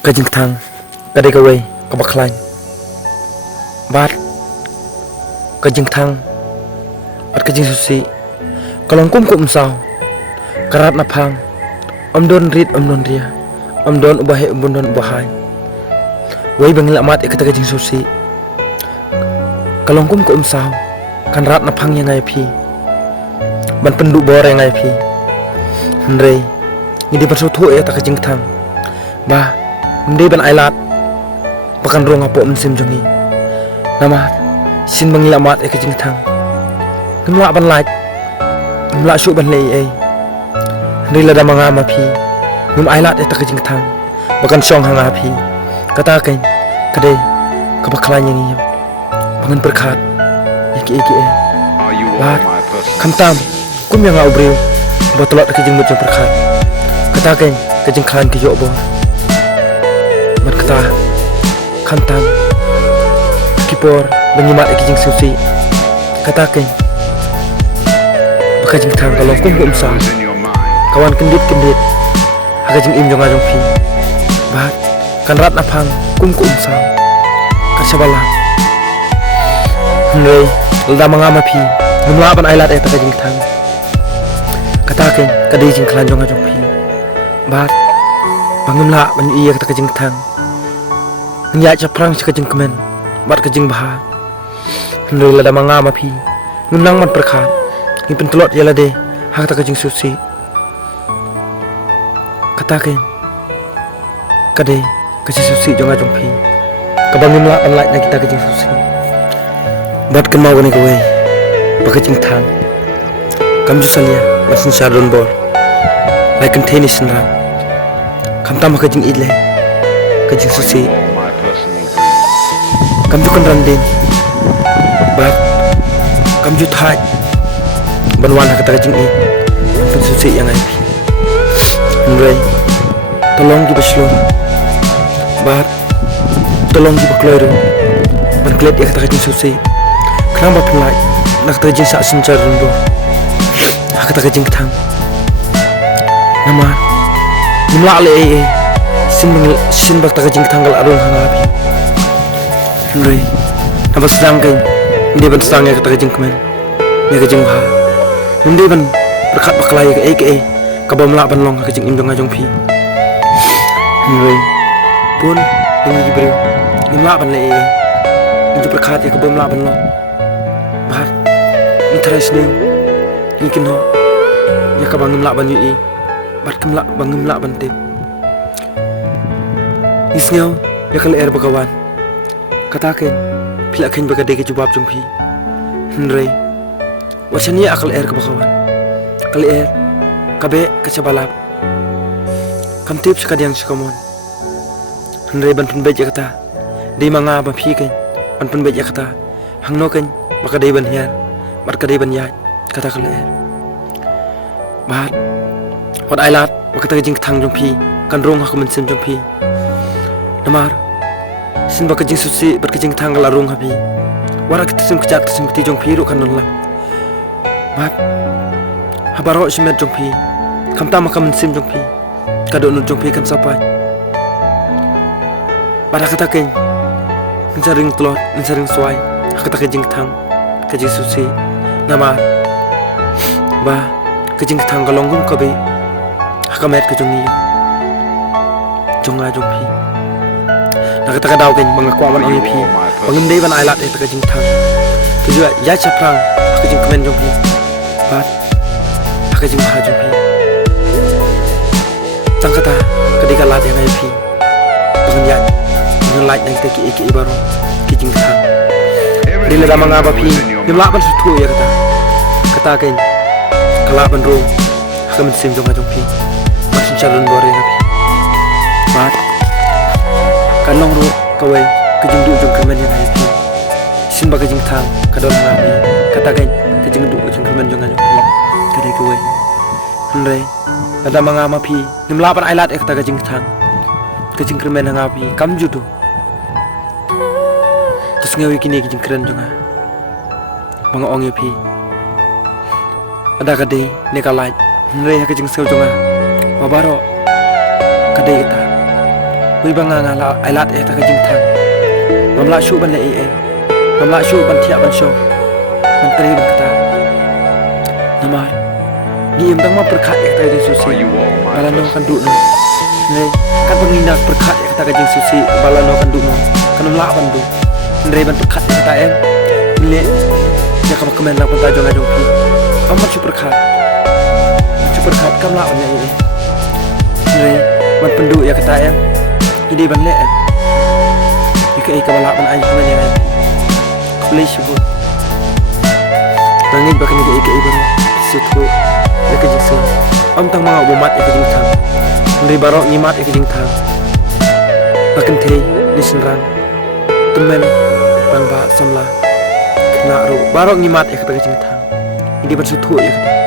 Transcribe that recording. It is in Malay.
Kajing thang kadai kawai kabaklan bat kajing thang bat kajing susi kalong kum sao karat napang don rit don ria don ubahe don ubahai wai bangla mat ikata kajing susi kalong kum sao kan rat napang yang ngai phi ban pendu bor yang ngai phi hendrei ngidi persu thu ta kajing thang ba mde ban ailat pakan rong apo sim jongi nama sin bangla mat kajing thang ngla ban lait ngla shu ban lei ai hendrei la da manga ma phi ngum ailat ta kajing thang bakan song hanga phi kata kain kadai kabaklan yang ngi pangan perkhat iki bat kamtam kum yang au breu botolot kajing mut yang perkhat kata kain kajing klan ki yo bo bat kata kamtam kipor benyimat kajing susi kata kain bakajing thang kalau kum sa kawan kendit kajing im jong ajong phi bat kan rat apang kum sa kan sabala hendrei lda manga phi ngumla ban ailat ta kajing thang kata kain kadai jing klan jong ajong phi bat bangumla ban iya ta kajing thang nya chaprang kajing kemen bat kajing baha hendrei lda manga phi ngumlang man perkhat ngi pentolot yala de hak ta kajing susi kata kain kadai kajing susi jong ajong phi kabangumla ban lait na kita kajing susi bat kemau ni kowe bakajing thang kamju salia masin sadon bor lai kan tenis na kamta makajing idle kajing susi kamju kan randin bat kamju thai banwan kata kajing i kan susi yang ai hendrei tolong di baslo bat tolong di bakloiro ban klet ya kata kajing susi kenapa pelai nak terjing sak sencar rundo kata kajing thang nama nimla le sin bak ta kajing thanggal arung hangabi hendrei nama sedang kan dia ban sedang ya kata kajing kemen ya kajing ha dia ban berkat baklai ke kabam la ban long kajing im dong ajong phi hendrei pun dengan jibril nimla ban le itu berkat ya kabam la ban long bat interest ni mungkin ho ya ka bangum la ban yi bat kem la bangum la ban tip isnyo ya kal er bagawan kata ken pila ken bagade ke jawab jumpi hendrei wachani akal er ke bagawan kal er kabe ke cabalap kam tip sekadiang sekamon hendrei ban pun beja kata di manga ba phi ken ban pun beja kata hangno ken maka dai ban hiar marka dai ban yai kata kal er bat hot ailat maka ta jing thang jong phi kan rong ha ko men sim jong phi namar sin baka jing susi ber jing thang la rong ha phi wara kit sim kjak sim ti jong phi ro kan non la bat habaro simet jong phi kamta maka men sim jong phi kado non jong phi kan sapai bara kata ken mensaring tlot mensaring suai kata jing thang kajing susi nama ba kajing thang galonggum kabe hakamet kajongi jonga jongpi nak kata daw ken mangakwa man ongi phi bangum dei ban ailat ta kajing thang kujua ya chaprang kajing kemen jongpi bat kajing ha jongpi tang kata kadika lat yang ai phi bangun ya bangun lait nang te ki ibaro kajing thang dile da manga ba phi nimla ban su thu ya kata kain kala ban ro kamen sim jong ajong phi masin charon bore na phi bat kanong ro kawai kajing du jong kamen yang ai phi sin ba kajing thang kadon na phi kata kain kajing du jong kamen jong ajong phi kadai kawai hendrei da manga ma phi nimla ban ailat kata kajing thang kajing kamen hanga phi kam ju du terus ngawi kini kajing keren jonga mga ongi phi ada kadai ne kalai hendrei ha kajing seu jonga babaro kadai kita hui bang ngala ai lat ta ka jing thang bam la shu ban le e bam la shu ban thia ban sho ban tre ban kata namar ni em dang ma perkhat ta jing susi bala no kan du no ne kan pengina perkhat ta ka jing susi bala no kan du no kan la ban du ne ban perkhat ta em le ya ka komen la ta jong adong pi am chu perkhat kam la ne ne ban pendu ya kata em ide ban le em ika ika bala ban ai kuma ne kule shubu bangin bakan ika ika iban suthu ika jingsu am tang ma bo mat ika jing thang ndri barok ni mat ika jing thang bakan thei ni sinrang temen bang ba samla na ro barok ni mat ika jing thang ide ban suthu ya kata